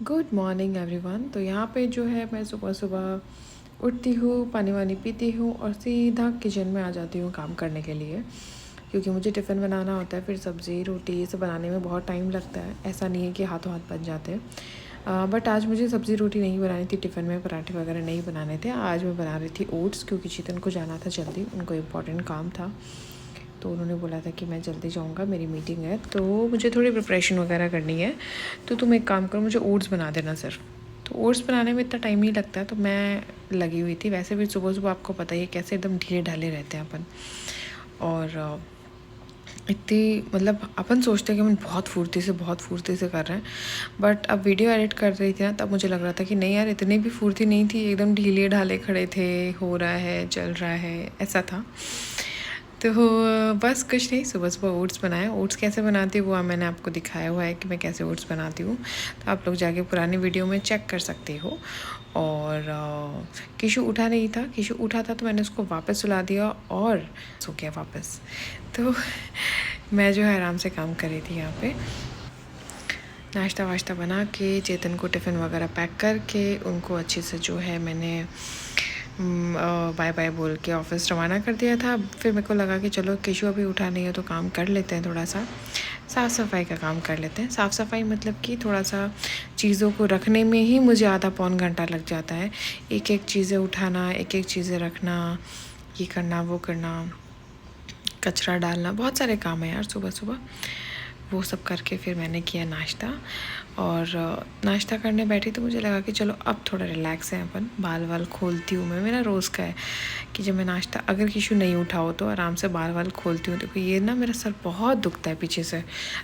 Good morning everyone. तो यहाँ पे जो है मैं सुबह सुबह उठती हूँ, पानी वानी पीती हूँ और सीधा किचन में आ जाती हूँ काम करने के लिए, क्योंकि मुझे टिफ़िन बनाना होता है। फिर सब्ज़ी रोटी ये सब बनाने में बहुत टाइम लगता है। ऐसा नहीं है कि हाथों हाथ बन जाते हैं। बट आज मुझे सब्ज़ी रोटी नहीं बनानी थी, टिफ़िन में पराठे वगैरह नहीं बनाने थे। आज मैं बना रही थी ओट्स, क्योंकि चेतन को जाना था जल्दी, उनको इम्पॉर्टेंट काम था। तो उन्होंने बोला था कि मैं जल्दी जाऊँगा, मेरी मीटिंग है, तो मुझे थोड़ी प्रिपरेशन वगैरह करनी है। तो तुम एक काम करो, मुझे ओट्स बना देना सिर्फ। तो ओट्स बनाने में इतना टाइम नहीं लगता है, तो मैं लगी हुई थी। वैसे भी सुबह सुबह आपको पता ही है कैसे एकदम ढीले ढाले रहते हैं अपन। और इतनी मतलब अपन सोचते हैं कि हम बहुत फुर्ती से कर रहे हैं। बट अब वीडियो एडिट कर रही थी ना, तब मुझे लग रहा था कि नहीं यार, इतनी भी फुर्ती नहीं थी, एकदम ढीले ढाले खड़े थे, हो रहा है, चल रहा है, ऐसा था। तो बस कुछ नहीं, सुबह सुबह ओट्स बनाया। ओट्स कैसे बनाती हूँ वो मैंने आपको दिखाया हुआ है कि मैं कैसे ओट्स बनाती हूँ, तो आप लोग जाके पुरानी वीडियो में चेक कर सकते हो। और किशु उठा नहीं था, किशु उठा था तो मैंने उसको वापस सुला दिया और सो गया वापस। तो मैं जो है आराम से काम कर रही थी यहाँ पे। नाश्ता वाश्ता बना के चेतन को टिफ़िन वगैरह पैक करके उनको अच्छे से जो है मैंने बाय बाय बोल के ऑफिस रवाना कर दिया था। फिर मेरे को लगा कि चलो केशु अभी उठा नहीं है तो काम कर लेते हैं, थोड़ा सा साफ़ सफाई का काम कर लेते हैं। साफ़ सफाई मतलब कि थोड़ा सा चीज़ों को रखने में ही मुझे आधा पौन घंटा लग जाता है। एक एक चीज़ें उठाना, एक एक चीज़ें रखना, ये करना वो करना, कचरा डालना, बहुत सारे काम है यार सुबह सुबह। वो सब करके फिर मैंने किया नाश्ता। और नाश्ता करने बैठी तो मुझे लगा कि चलो अब थोड़ा रिलैक्स है अपन। बाल वाल खोलती हूँ मैं, मेरा रोज़ का है कि जब मैं नाश्ता, अगर किशु नहीं उठा हो तो आराम से बाल वाल खोलती हूँ। देखो ये ना मेरा सर बहुत दुखता है पीछे से,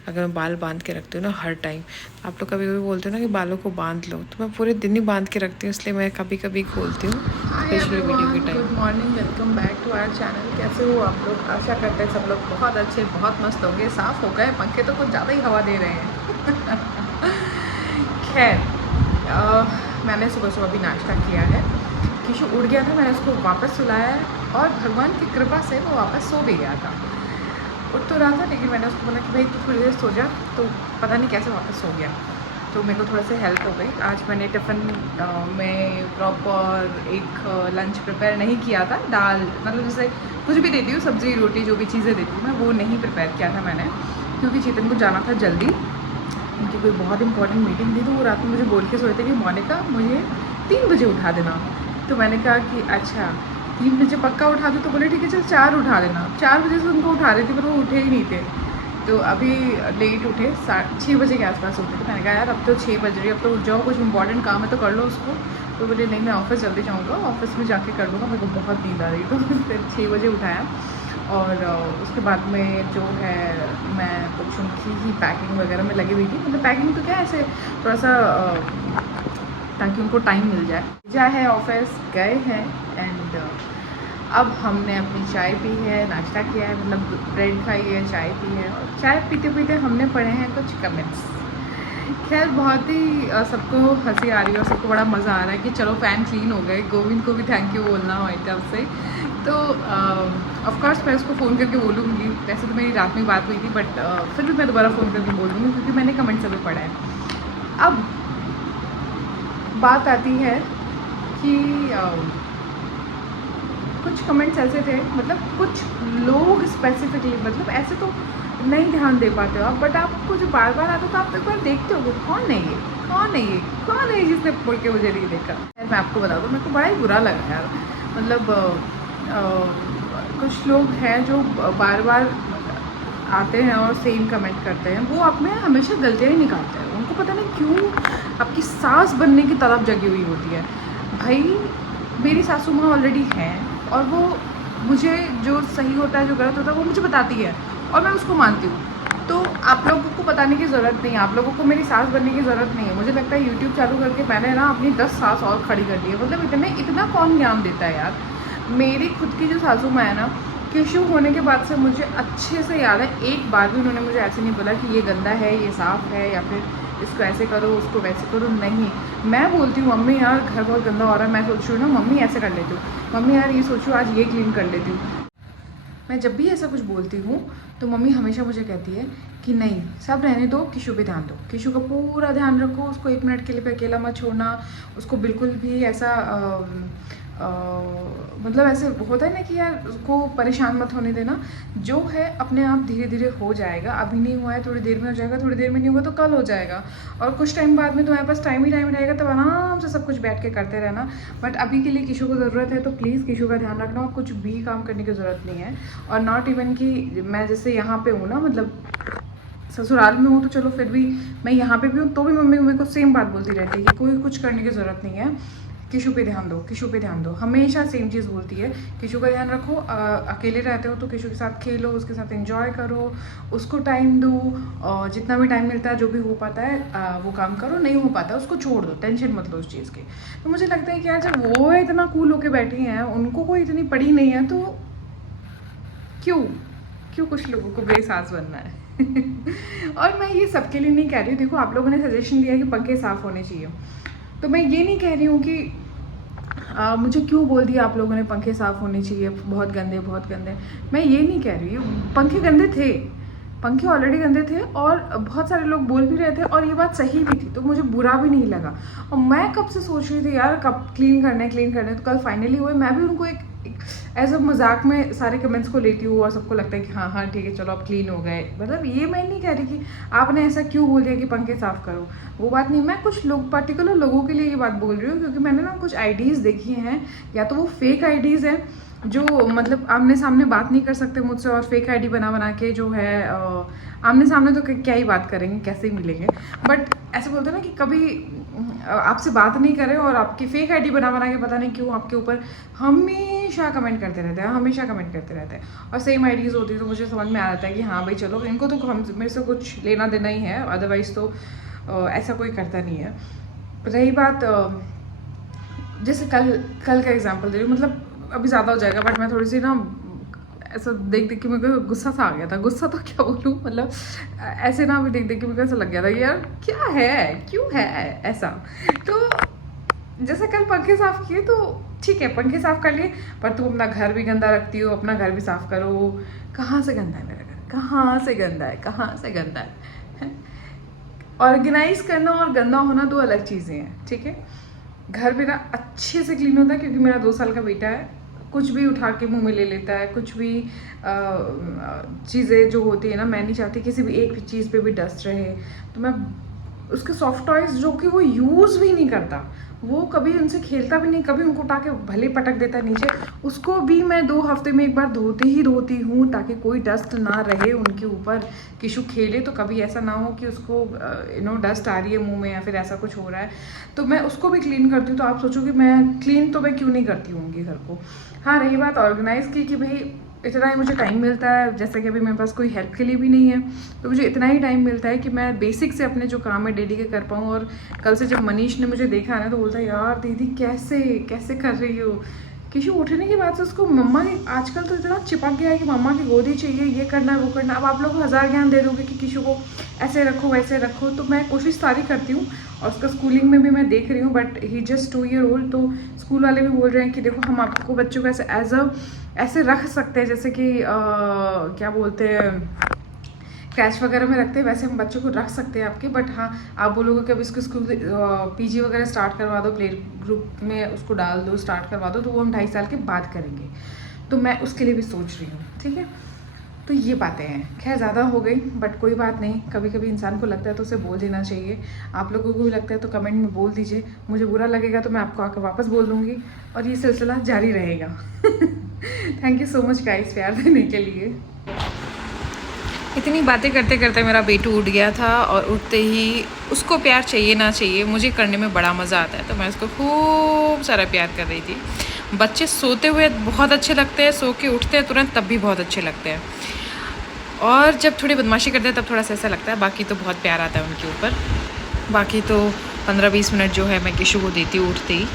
अगर मैं बाल बांध के रखती हूँ ना हर टाइम। आप लोग कभी कभी बोलते हो ना कि बालों को बांध लो, तो मैं पूरे दिन ही बांध के रखती हूँ, इसलिए मैं कभी कभी खोलती हूँ, स्पेशली वीडियो के time. Good morning, welcome back to our channel. कैसे हो आप लोग? आशा करते हैं सब लोग बहुत अच्छे, बहुत मस्त होंगे। साफ़ हो गए पंखे तो कुछ ज़्यादा ही हवा दे रहे हैं। खैर, मैंने सुबह सुबह भी नाश्ता किया है। किशु उड़ गया था, मैंने उसको वापस सुलाया है और भगवान की कृपा से वो वापस सो भी गया था। उठ तो रहा था, लेकिन मैंने उसको बोला कि भाई तू थोड़ी देर सो जा, तो पता नहीं कैसे वापस सो गया। तो मेरे को थोड़ा सा हेल्प हो गई। आज मैंने टिफ़िन में प्रॉपर एक लंच प्रिपेयर नहीं किया था। दाल मतलब जैसे कुछ भी देती हूँ, सब्ज़ी रोटी जो भी चीज़ें देती हूँ मैं, वो नहीं प्रिपेयर किया था मैंने, क्योंकि चेतन को जाना था जल्दी, उनकी कोई बहुत इंपॉर्टेंट मीटिंग थी। तो वो रात में मुझे बोल के सोए थे कि मोनिका मुझे 3 बजे उठा देना। तो मैंने कहा कि अच्छा 3 बजे पक्का उठा दूँ? तो बोले ठीक है चल 4 उठा देना। 4 बजे से उनको उठा रही थी, पर वो उठे ही नहीं थे। तो अभी लेट उठे, 6 बजे के आसपास उठे। तो मैंने कहा यार अब तो 6 बज रही है, अब तो उठ जाओ, कुछ इंपॉर्टेंट काम है तो कर लो उसको। तो बोले नहीं मैं ऑफिस जल्दी जाऊँगा, ऑफिस में जाके कर लूँगा, मेरे को बहुत नींद आ रही। तो फिर 6 बजे उठाया और उसके बाद में जो है मैं कुछ उनकी ही पैकिंग वगैरह में लगी हुई थी। मतलब पैकिंग तो क्या ऐसे थोड़ा सा ताकि उनको टाइम मिल जाए। जा है ऑफिस गए हैं एंड अब हमने अपनी चाय पी है, नाश्ता किया है, मतलब ब्रेड खाई है, चाय पी है। और चाय पीते पीते हमने पढ़े हैं कुछ कमेंट्स। खैर बहुत ही सबको हंसी आ रही है और सबको बड़ा मज़ा आ रहा है कि चलो फ़ैन क्लीन हो गए। गोविंद को भी थैंक यू बोलना हो एक तरफ से। तो ऑफकोर्स मैं उसको फ़ोन करके बोलूँगी। वैसे तो मेरी रात में बात हुई थी, बट फिर भी मैं दोबारा फ़ोन करके बोल दूँगी, क्योंकि मैंने कमेंट्स अभी पढ़ा है। अब बात आती है कि कुछ कमेंट्स ऐसे थे, मतलब कुछ लोग स्पेसिफिकली, मतलब ऐसे तो नहीं ध्यान दे पाते हो आप, बट आपको जो बार बार आता है तो आप एक बार देखते हो कौन है ये, कौन है ये, कौन है जिसने बोल के मुझे नहीं देखा। यार मैं आपको बता दूँ, मेरे को बड़ा ही बुरा लगा यार। मतलब कुछ लोग हैं जो बार बार आते हैं और सेम कमेंट करते हैं, वो आप में हमेशा गलतियाँ ही निकालते हैं। उनको पता नहीं क्यों आपकी सास बनने की तड़प जगी हुई होती है। भाई मेरी सासू माँ ऑलरेडी हैं और वो मुझे जो सही होता है, जो गलत होता है, वो मुझे बताती है और मैं उसको मानती हूँ। तो आप लोगों को बताने की ज़रूरत नहीं है, आप लोगों को मेरी सास बनने की ज़रूरत नहीं है। मुझे लगता है यूट्यूब चालू करके मैंने ना अपनी 10 सास और खड़ी कर दी है। मतलब इतना कौन ज्ञान देता है यार। मेरी खुद की जो सासू माँ है ना, किशु होने के बाद से मुझे अच्छे से याद है, एक बार भी उन्होंने मुझे ऐसे नहीं बोला कि ये गंदा है, ये साफ़ है, या फिर इसको ऐसे करो, उसको वैसे करो। नहीं, मैं बोलती हूँ मम्मी यार घर बहुत गंदा हो रहा है, मैं सोच रही हूँ ना मम्मी ऐसे कर लेती हूँ, मम्मी यार ये सोचूँ आज ये क्लीन कर लेती हूँ। मैं जब भी ऐसा कुछ बोलती हूँ तो मम्मी हमेशा मुझे कहती है कि नहीं, सब रहने दो, किशु पे ध्यान दो, किशु का पूरा ध्यान रखो, उसको 1 मिनट के लिए भी अकेला मत छोड़ना, उसको बिल्कुल भी ऐसा मतलब ऐसे होता है ना कि यार उसको परेशान मत होने देना, जो है अपने आप धीरे धीरे हो जाएगा, अभी नहीं हुआ है थोड़ी देर में हो जाएगा, थोड़ी देर में नहीं होगा तो कल हो जाएगा, और कुछ टाइम बाद में तुम्हारे पास टाइम ही रहेगा, तब आराम से सब कुछ बैठ के करते रहना। बट अभी के लिए किशु को ज़रूरत है तो प्लीज़ किशु का ध्यान रखना, और कुछ भी काम करने की ज़रूरत नहीं है। और नॉट इवन कि मैं जैसे यहाँ पे हूँ ना, मतलब ससुराल में हूँ तो चलो फिर भी, मैं यहाँ पे भी हूँ तो भी मम्मी मेरे को सेम बात बोलती रहती है कि कोई कुछ करने की ज़रूरत नहीं है, किशु पे ध्यान दो, किशु पे ध्यान दो, हमेशा सेम चीज़ बोलती है। किशु का ध्यान रखो, अकेले रहते हो तो किशु के साथ खेलो, उसके साथ एंजॉय करो, उसको टाइम दो, और जितना भी टाइम मिलता है जो भी हो पाता है वो काम करो, नहीं हो पाता उसको छोड़ दो, टेंशन मत लो उस चीज़ की। तो मुझे लगता है कि यार जब वो इतना कूल होके बैठी हैं, उनको कोई इतनी पड़ी नहीं है, तो क्यों क्यों कुछ लोगों को बेसास बनना है। और मैं ये सबके लिए नहीं कह रही हूँ, देखो आप लोगों ने सजेशन दिया कि पंखे साफ़ होने चाहिए, तो मैं ये नहीं कह रही हूँ कि मुझे क्यों बोल दिया आप लोगों ने पंखे साफ़ होने चाहिए, बहुत गंदे बहुत गंदे। मैं ये नहीं कह रही हूँ, पंखे गंदे थे, पंखे ऑलरेडी गंदे थे, और बहुत सारे लोग बोल भी रहे थे, और ये बात सही भी थी, तो मुझे बुरा भी नहीं लगा। और मैं कब से सोच रही थी यार कब क्लीन करना है, तो कल फाइनली हुए। मैं भी उनको एक एज अ मजाक में सारे कमेंट्स को लेती हूँ, और सबको लगता है कि हाँ हाँ ठीक है चलो अब क्लीन हो गए। मतलब ये मैं नहीं कह रही कि आपने ऐसा क्यों बोल दिया कि पंखे साफ़ करो, वो बात नहीं। मैं कुछ लोग पर्टिकुलर लोगों के लिए ये बात बोल रही हूँ, क्योंकि मैंने ना कुछ आईडीज़ देखी हैं, या तो वो फेक आईडीज़ हैं जो मतलब आमने सामने बात नहीं कर सकते मुझसे, और फेक आईडी बना के जो है आमने सामने तो क्या ही बात करेंगे, कैसे ही मिलेंगे। बट ऐसे बोलते हैं ना कि कभी आपसे बात नहीं करें और आपकी फेक आईडी बना के पता नहीं क्यों आपके ऊपर हमेशा कमेंट करते रहते हैं, हमेशा कमेंट करते रहते हैं। और सेम आईडीज़ होती है तो मुझे समझ में आ जाता है कि हाँ भाई चलो इनको तो हम मेरे से कुछ लेना देना ही है, अदरवाइज़ तो ऐसा कोई करता नहीं है। रही बात जैसे कल का एग्जाम्पल दे रही हूँ, मतलब अभी ज़्यादा हो जाएगा, बट मैं थोड़ी सी ना ऐसा देख के मेरे को गुस्सा सा आ गया था, गुस्सा तो क्या बोलूँ, मतलब ऐसे ना अभी देख के मेरे को ऐसा लग गया था यार क्या है, क्यों है ऐसा। तो जैसे कल पंखे साफ़ किए तो ठीक है, पंखे साफ़ कर लिए, पर तुम अपना घर भी गंदा रखती हो, अपना घर भी साफ़ करो। कहाँ से गंदा है मेरा घर, कहाँ से गंदा है, कहाँ से गंदा है। ऑर्गेनाइज करना और गंदा होना दो अलग चीज़ें हैं, ठीक है। घर मेरा अच्छे से क्लीन होता है, क्योंकि मेरा 2 साल का बेटा है, कुछ भी उठा के मुंह में ले लेता है, कुछ भी चीज़ें जो होती है ना, मैं नहीं चाहती किसी भी एक चीज़ पे भी डस्ट रहे, तो मैं उसके सॉफ्ट टॉयज़ जो कि वो यूज़ भी नहीं करता, वो कभी उनसे खेलता भी नहीं, कभी उनको उठा के भले पटक देता है नीचे, उसको भी मैं 2 हफ्ते में एक बार धोती हूँ, ताकि कोई डस्ट ना रहे उनके ऊपर। किशु खेले तो कभी ऐसा ना हो कि उसको डस्ट आ रही है मुंह में, या फिर ऐसा कुछ हो रहा है, तो मैं उसको भी क्लीन करती हूँ। तो आप सोचो कि मैं क्लीन तो मैं क्यों नहीं करती होंगी घर को। हाँ, रही बात ऑर्गेनाइज़ की कि भाई इतना ही मुझे टाइम मिलता है, जैसे कि अभी मेरे पास कोई हेल्प के लिए भी नहीं है, तो मुझे इतना ही टाइम मिलता है कि मैं बेसिक से अपने जो काम है डेली के कर पाऊँ। और कल से जब मनीष ने मुझे देखा ना, तो बोलता है यार दीदी कैसे कर रही हो। किशु उठने के बाद से उसको मम्मा की आजकल तो इतना चिपक गया है कि मम्मा की गोदी चाहिए, ये करना है वो करना। अब आप लोग 1000 ज्ञान दे दोगे कि किशु को ऐसे रखो वैसे रखो, तो मैं कोशिश सारी करती हूँ, और उसका स्कूलिंग में भी मैं देख रही हूँ, but he just 2 year old, तो स्कूल वाले भी बोल रहे हैं कि देखो हम आपको बच्चों को ऐसे रख सकते हैं, जैसे कि क्या बोलते हैं क्रैच वगैरह में रखते हैं, वैसे हम बच्चों को रख सकते हैं आपके। बट हाँ, आप बोलोगे कि अब इसको स्कूल पीजी वगैरह स्टार्ट करवा दो, प्ले ग्रुप में उसको डाल दो, स्टार्ट करवा दो, तो वो हम 2.5 साल के बाद करेंगे। तो मैं उसके लिए भी सोच रही हूँ, ठीक है। तो ये बातें हैं, खैर ज़्यादा हो गई, बट कोई बात नहीं, कभी कभी इंसान को लगता है तो उसे बोल देना चाहिए। आप लोगों को भी लगता है तो कमेंट में बोल दीजिए, मुझे बुरा लगेगा तो मैं आपको आकर वापस बोल दूँगी, और ये सिलसिला जारी रहेगा। Thank you so much guys प्यार देने के लिए। इतनी बातें करते करते मेरा बेटू उठ गया था, और उठते ही उसको प्यार चाहिए ना चाहिए, मुझे करने में बड़ा मज़ा आता है, तो मैं उसको खूब सारा प्यार कर रही थी। बच्चे सोते हुए बहुत अच्छे लगते हैं, सो के उठते हैं तुरंत तब भी बहुत अच्छे लगते हैं, और जब थोड़ी बदमाशी करते हैं तब थोड़ा सा ऐसा लगता है, बाकी तो बहुत प्यार आता है उनके ऊपर। बाकी तो 15-20 मिनट जो है मैं किशु को देती हूँ उठते ही,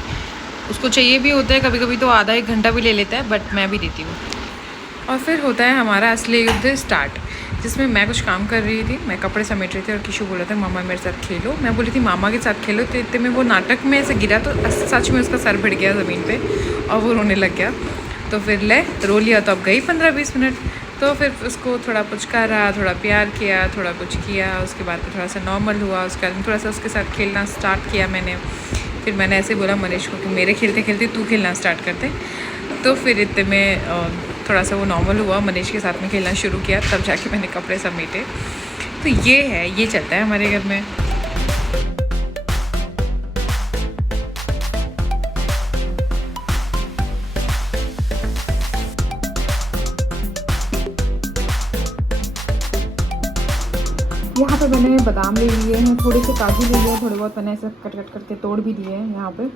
उसको चाहिए भी होता है, कभी कभी तो आधा 1 घंटा भी ले लेता है, बट मैं भी देती हूँ। और फिर होता है हमारा असली युद्ध स्टार्ट, जिसमें मैं कुछ काम कर रही थी, मैं कपड़े समेट रही थी, और किशु बोला था मामा मेरे साथ खेलो। मैं बोली थी मामा के साथ खेलो, तो इतने में वो नाटक में ऐसे गिरा, तो सच में उसका सर भिड़ गया ज़मीन पे, और वो रोने लग गया। तो फिर रो लिया, तो अब गई 15-20 मिनट। तो फिर उसको थोड़ा पुचकारा, थोड़ा प्यार किया, थोड़ा कुछ किया, उसके बाद थोड़ा सा नॉर्मल हुआ। उसके बाद थोड़ा सा उसके साथ खेलना स्टार्ट किया मैंने। फिर मैंने ऐसे बोला मनीष को कि मेरे खेलते खेलते तू खेलना स्टार्ट करते। तो फिर इतने में थोड़ा सा वो नॉर्मल हुआ, मनीष के साथ में खेलना शुरू किया, तब जाके मैंने कपड़े समेटे। तो ये चलता है हमारे घर में। यहाँ पे मैंने बादाम ले लिए हैं, थोड़े से काजू ले लिए, थोड़े बहुत मैंने ऐसे कट कट करके तोड़ भी दिए हैं यहाँ पे।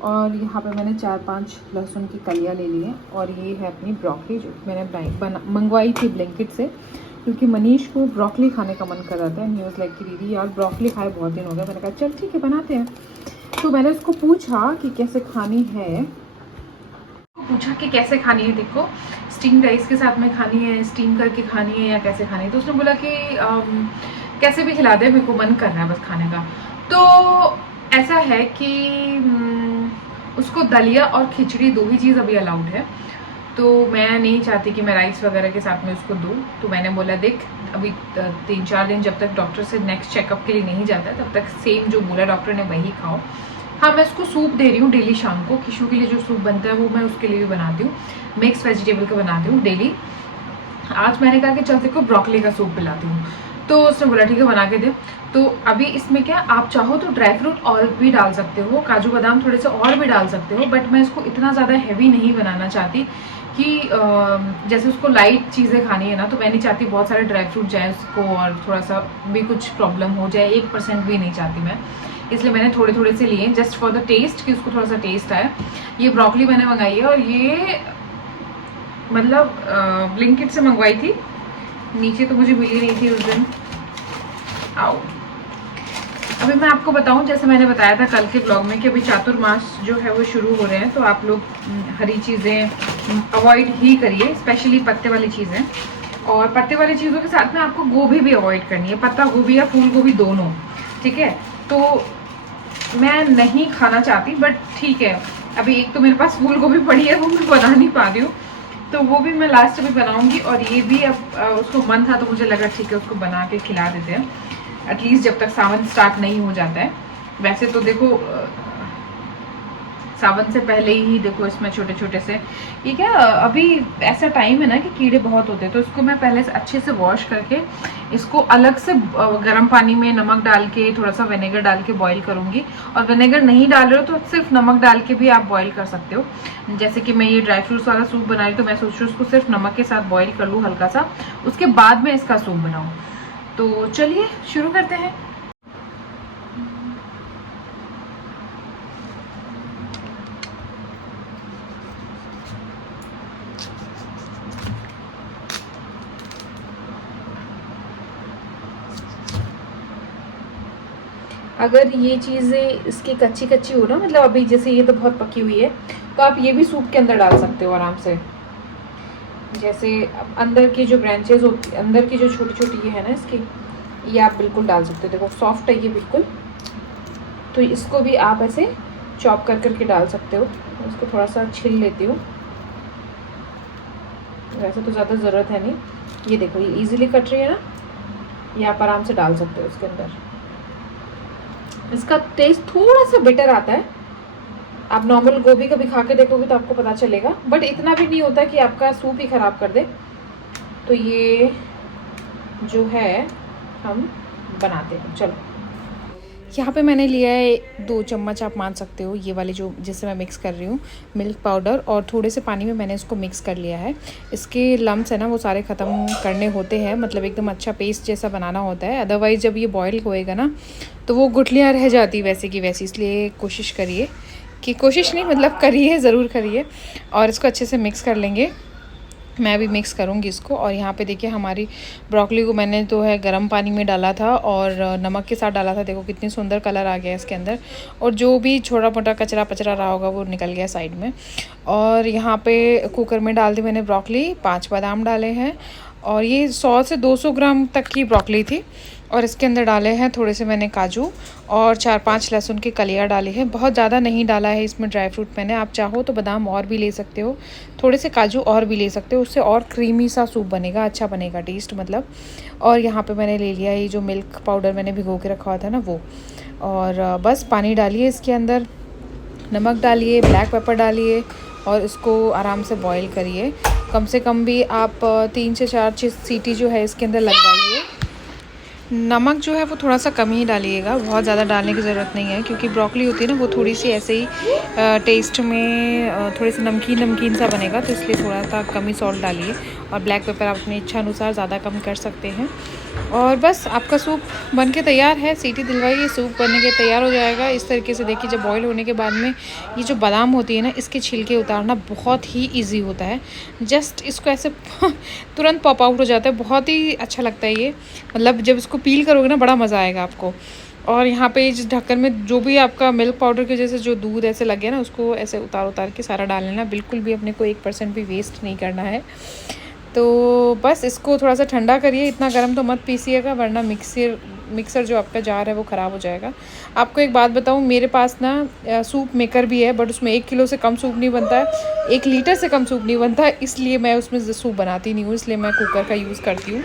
और यहाँ पे मैंने 4-5 लहसुन की कलियाँ ले ली हैं। और ये है अपनी ब्रोकली जो मैंने मंगवाई थी ब्लिंकिट से, क्योंकि मनीष को ब्रोकली खाने का मन कर रहा था। न्यूज़ लाइक की दीदी यार ब्रोकली खाए बहुत दिन हो गए। मैंने कहा चल ठीक है बनाते हैं। तो मैंने उसको पूछा कि कैसे खानी है, देखो स्टीम राइस के साथ में खानी है, स्टीम करके खानी है या कैसे खानी है। तो उसने बोला कि कैसे भी खिला दे, मेरे को मन कर रहा है बस खाने का। तो ऐसा है कि उसको दलिया और खिचड़ी 2 ही चीज़ अभी अलाउड है। तो मैं नहीं चाहती कि मैं राइस वगैरह के साथ में उसको दूँ। तो मैंने बोला देख अभी 3-4 दिन जब तक डॉक्टर से नेक्स्ट चेकअप के लिए नहीं जाता तब तक सेम जो बोला डॉक्टर ने वही खाओ। हाँ मैं उसको सूप दे रही हूँ डेली शाम को। किशु के लिए जो सूप बनता है वो मैं उसके लिए भी बनाती हूँ, मिक्स वेजिटेबल का बनाती हूँ डेली। आज मैंने कहा कि चल तेरे को ब्रोकली का सूप पिलाती हूँ। तो उसने बोला ठीक है बना के दे। तो अभी इसमें क्या आप चाहो तो ड्राई फ्रूट और भी डाल सकते हो, काजू बादाम थोड़े से और भी डाल सकते हो, बट मैं इसको इतना ज़्यादा हैवी नहीं बनाना चाहती कि जैसे उसको लाइट चीज़ें खानी है ना, तो मैं नहीं चाहती बहुत सारे ड्राई फ्रूट जाए उसको और थोड़ा सा भी कुछ प्रॉब्लम हो जाए, 1% भी नहीं चाहती मैं। इसलिए मैंने थोड़े थोड़े से लिए जस्ट फॉर द टेस्ट कि उसको थोड़ा सा टेस्ट आए। ये ब्रोकली मैंने मंगाई है और ये मतलब ब्लिंकिट से मंगवाई थी, नीचे तो मुझे मिली नहीं थी उस दिन। आओ अभी मैं आपको बताऊं, जैसे मैंने बताया था कल के ब्लॉग में कि अभी चातुर्मास जो है वो शुरू हो रहे हैं, तो आप लोग हरी चीज़ें अवॉइड ही करिए, स्पेशली पत्ते वाली चीज़ें। और पत्ते वाली चीज़ों के साथ में आपको गोभी भी अवॉइड करनी है, पत्ता गोभी या फूल गोभी दोनों, ठीक है। तो मैं नहीं खाना चाहती बट ठीक है, अभी एक तो मेरे पास फूल गोभी पड़ी है वो मैं बना नहीं पा रही हूँ, तो वो भी मैं लास्ट में बनाऊंगी। और ये भी अब उसको मन था तो मुझे लगा ठीक है उसको बना के खिला देते हैं, एटलीस्ट जब तक सावन स्टार्ट नहीं हो जाता है। वैसे तो देखो सावन से पहले ही देखो इसमें छोटे छोटे से ये क्या अभी ऐसा टाइम है ना कि कीड़े बहुत होते हैं, तो इसको मैं पहले से अच्छे से वॉश करके इसको अलग से गर्म पानी में नमक डाल के थोड़ा सा विनेगर डाल के बॉईल करूँगी। और विनेगर नहीं डाल रहे हो तो सिर्फ नमक डाल के भी आप बॉईल कर सकते हो। जैसे कि मैं ये ड्राई फ्रूट्स वाला सूप बना रही हूँ, तो मैं सोच रही हूँ उसको सिर्फ नमक के साथ बॉईल कर लूँ हल्का सा, उसके बाद में इसका सूप बनाऊँ। तो चलिए शुरू करते हैं। अगर ये चीज़ें इसकी कच्ची कच्ची हो ना, मतलब अभी जैसे ये तो बहुत पकी हुई है, तो आप ये भी सूप के अंदर डाल सकते हो आराम से। जैसे अंदर की जो ब्रांचेस होती, अंदर की जो छोटी छोटी ये है ना इसकी, ये आप बिल्कुल डाल सकते हो। देखो सॉफ्ट है ये बिल्कुल, तो इसको भी आप ऐसे चॉप कर करके डाल सकते हो। इसको थोड़ा सा छिल लेती हूँ, वैसे तो ज़्यादा ज़रूरत है नहीं। ये देखो ये ईजिली कट रही है ना, ये आप आराम से डाल सकते हो इसके अंदर। इसका टेस्ट थोड़ा सा बिटर आता है, आप नॉर्मल गोभी कभी खा के देखोगे तो आपको पता चलेगा, बट इतना भी नहीं होता कि आपका सूप ही ख़राब कर दे। तो ये जो है हम बनाते हैं। चलो यहाँ पे मैंने लिया है 2 चम्मच, आप मान सकते हो, ये वाले जो जिससे मैं मिक्स कर रही हूँ मिल्क पाउडर, और थोड़े से पानी में मैंने इसको मिक्स कर लिया है। इसके लम्स है ना वो सारे ख़त्म करने होते हैं, मतलब एकदम अच्छा पेस्ट जैसा बनाना होता है, अदरवाइज़ जब ये बॉयल होएगा ना तो वो गुठलियाँ रह जाती वैसे की वैसी। इसलिए कोशिश करिए कि कोशिश नहीं मतलब करिए, ज़रूर करिए। और इसको अच्छे से मिक्स कर लेंगे, मैं भी मिक्स करूँगी इसको। और यहाँ पे देखिए हमारी ब्रोकली को मैंने तो है गर्म पानी में डाला था और नमक के साथ डाला था। देखो कितनी सुंदर कलर आ गया इसके अंदर, और जो भी छोटा मोटा कचरा पचरा रहा होगा वो निकल गया साइड में। और यहाँ पे कुकर में डाल दी मैंने ब्रोकली, 5 बादाम डाले हैं, और ये 100 से 200 ग्राम तक की ब्रोकली थी। और इसके अंदर डाले हैं थोड़े से मैंने काजू और 4-5 लहसुन की कलियाँ डाली हैं। बहुत ज़्यादा नहीं डाला है इसमें ड्राई फ्रूट मैंने। आप चाहो तो बादाम और भी ले सकते हो, थोड़े से काजू और भी ले सकते हो, उससे और क्रीमी सा सूप बनेगा, अच्छा बनेगा टेस्ट मतलब। और यहाँ पे मैंने ले लिया ये जो मिल्क पाउडर मैंने भिगो के रखा हुआ था ना वो। और बस पानी डालिए इसके अंदर, नमक डालिए, ब्लैक पेपर डालिए और इसको आराम से बॉईल करिए। कम से कम भी आप 3 से 4 सीटी जो है इसके अंदर लगवाइए। नमक जो है वो थोड़ा सा कम ही डालिएगा, बहुत ज़्यादा डालने की ज़रूरत नहीं है, क्योंकि ब्रोकली होती है ना वो थोड़ी सी ऐसे ही टेस्ट में थोड़ी सी नमकीन नमकीन सा बनेगा, तो इसलिए थोड़ा सा कम ही सॉल्ट डालिए। और ब्लैक पेपर आप अपनी इच्छा अनुसार ज़्यादा कम कर सकते हैं। और बस आपका सूप बन के तैयार है। सीटी दिलवाइए, सूप बनने के तैयार हो जाएगा। इस तरीके से देखिए, जब बॉईल होने के बाद में ये जो बादाम होती है ना, इसके छिलके उतारना बहुत ही ईजी होता है। जस्ट इसको ऐसे तुरंत पॉप आउट हो जाता है, बहुत ही अच्छा लगता है ये। मतलब जब इसको पील करोगे ना, बड़ा मज़ा आएगा आपको। और यहाँ पे इस ढक्कन में जो भी आपका मिल्क पाउडर की वजह से जो दूध ऐसे लगे ना, उसको ऐसे उतार के सारा डाल लेना। बिल्कुल भी अपने को 1% भी वेस्ट नहीं करना है। तो बस इसको थोड़ा सा ठंडा करिए, इतना गर्म तो मत पीसिएगा, वरना मिक्सर जो आपका जार है वो ख़राब हो जाएगा। आपको एक बात बताऊं, मेरे पास ना सूप मेकर भी है, बट उसमें 1 किलो से कम सूप नहीं बनता है, 1 लीटर से कम सूप नहीं बनता है, इसलिए मैं उसमें सूप बनाती नहीं हूँ, इसलिए मैं कुकर का यूज़ करती हूँ।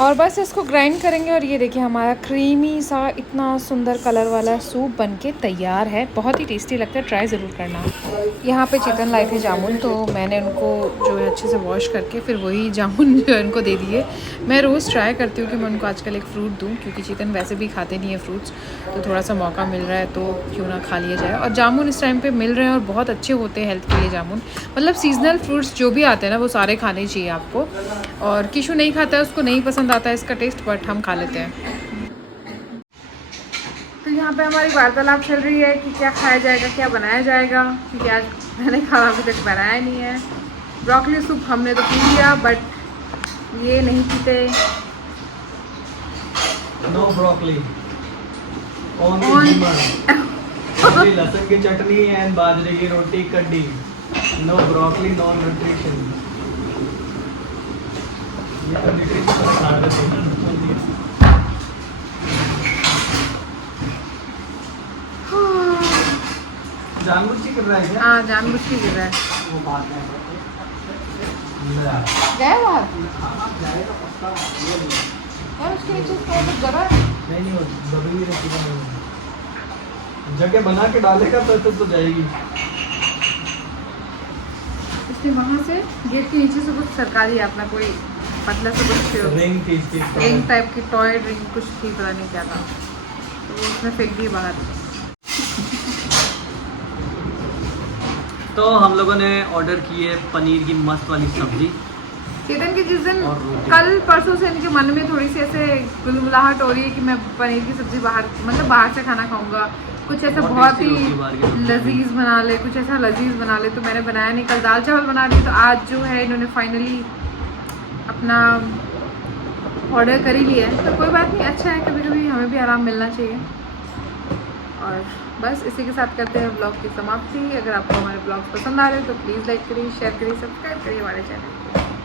और बस इसको ग्राइंड करेंगे और ये देखिए हमारा क्रीमी सा इतना सुंदर कलर वाला सूप बनके तैयार है। बहुत ही टेस्टी लगता है, ट्राई ज़रूर करना। यहाँ पे चिकन लाए थे जामुन, तो मैंने उनको जो है अच्छे से वॉश करके फिर वही जामुन जो है उनको दे दिए। मैं रोज़ ट्राई करती हूँ कि मैं उनको आजकल एक फ़्रूट दूँ, क्योंकि चिकन वैसे भी खाते नहीं है फ्रूट्स, तो थोड़ा सा मौका मिल रहा है तो क्यों ना खा लिया जाए। और जामुन इस टाइम पे मिल रहे हैं और बहुत अच्छे होते हैं हेल्थ के लिए जामुन। मतलब सीजनल फ्रूट्स जो भी आते हैं ना, वो सारे खाने चाहिए आपको। और किशु नहीं खाता है, उसको नहीं पसंद आता है इसका टेस्ट, बट हम खा लेते हैं। तो यहाँ पे हमारी वार्तालाप चल रही है कि क्या खाया जाएगा, क्या बनाया जाएगा, क्योंकि आज मैंने खाना अभी तक बनाया नहीं है। ब्रोकली सूप हमने तो पी लिया, बट ये नहीं पीते। नो ब्रोकली, ओनली लहसुन की चटनी एंड बाजरे की रोटी कड्डी। No broccoli, no nutrition. ये तो न्यूट्रिशन खा रहे थे। जानबूझ के कर रहा है क्या? हाँ, जानबूझ के गिर रहा है। वो बात है। गया बाहर और उसके नीचे जगह नहीं वो दबी हुई रहती है, जगह बना के डालेगा तो जाएगी। इसलिए वहाँ से गेट के नीचे से कुछ सरकारी अपना कोई पतला से कुछ रिंग टाइप की टॉय रिंग कुछ थी, पता नहीं क्या था, तो वो उसने फेंक दी बाहर। तो हम लोगों ने ऑर्डर की है पनीर की मस्त वाली सब्जी। चेतन की जिस दिन कल परसों से इनके मन में थोड़ी सी ऐसे गुलगुलाहट हो रही है कि मैं पनीर की सब्ज़ी बाहर से खाना खाऊंगा, कुछ ऐसा बहुत ही लजीज बना ले, कुछ ऐसा लजीज बना ले, तो मैंने बनाया नहीं। कल दाल चावल बना दी, तो आज जो है इन्होंने फाइनली अपना ऑर्डर कर ही लिया है। तो कोई बात नहीं, अच्छा है, कभी कभी हमें भी आराम मिलना चाहिए। और बस इसी के साथ करते हैं ब्लॉग की समाप्ति। अगर आपको हमारे ब्लॉग पसंद आ रहे हैं तो प्लीज़ लाइक करिए, शेयर करिए, सब्सक्राइब करिए हमारे चैनल।